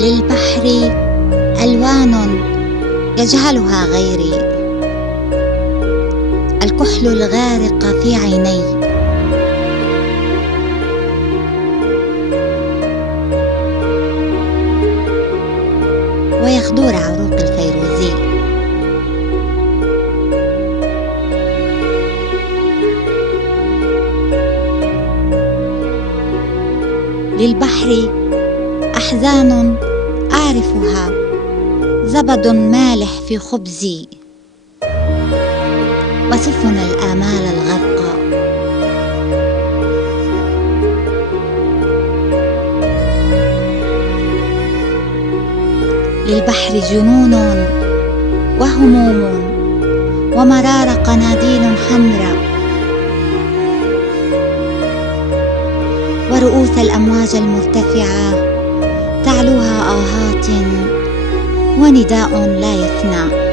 للبحر ألوان يجهلها غيري، الكحل الغارق في عيني، ويخدور عروق الفيروزي. للبحر أحزان أعرفها، زبد مالح في خبزي، وسفن الآمال الغرقى. للبحر جنون وهموم ومرار قناديل حمراء، ورؤوس الأمواج المرتفعة تعلوها آهات ونداء لا يفنى.